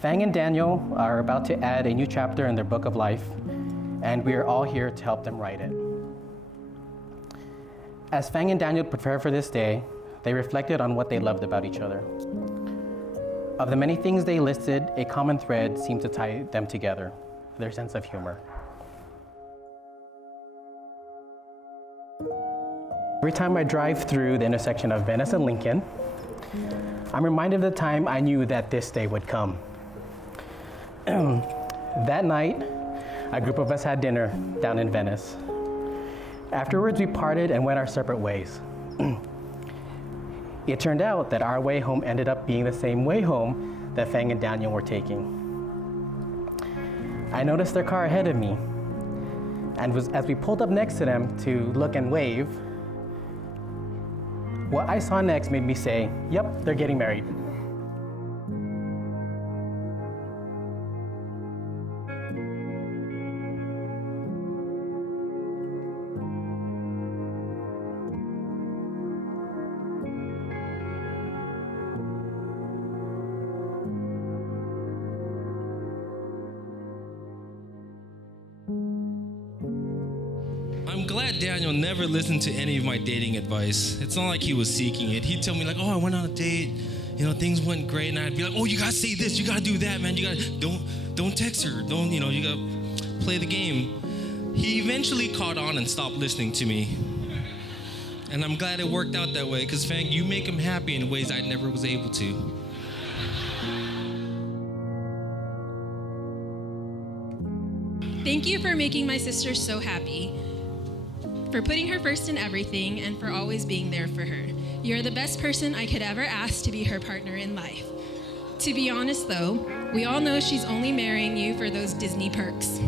Fang and Daniel are about to add a new chapter in their book of life, and we are all here to help them write it. As Fang and Daniel prepared for this day, they reflected on what they loved about each other. Of the many things they listed, a common thread seemed to tie them together: their sense of humor. Every time I drive through the intersection of Venice and Lincoln, I'm reminded of the time I knew that this day would come. That night, a group of us had dinner down in Venice. Afterwards, we parted and went our separate ways. It turned out that our way home ended up being the same way home that Fang and Daniel were taking. I noticed their car ahead of me, and as we pulled up next to them to look and wave, what I saw next made me say, yep, they're getting married. I'm glad Daniel never listened to any of my dating advice. It's not like he was seeking it. He'd tell me like, oh, I went on a date, you know, things went great, and I'd be like, oh, you gotta say this, you gotta do that, man. You gotta, don't text her, don't, you know, you gotta play the game. He eventually caught on and stopped listening to me. And I'm glad it worked out that way, because Fang, you make him happy in ways I never was able to. Thank you for making my sister so happy, for putting her first in everything, and for always being there for her. You're the best person I could ever ask to be her partner in life. To be honest though, we all know she's only marrying you for those Disney perks.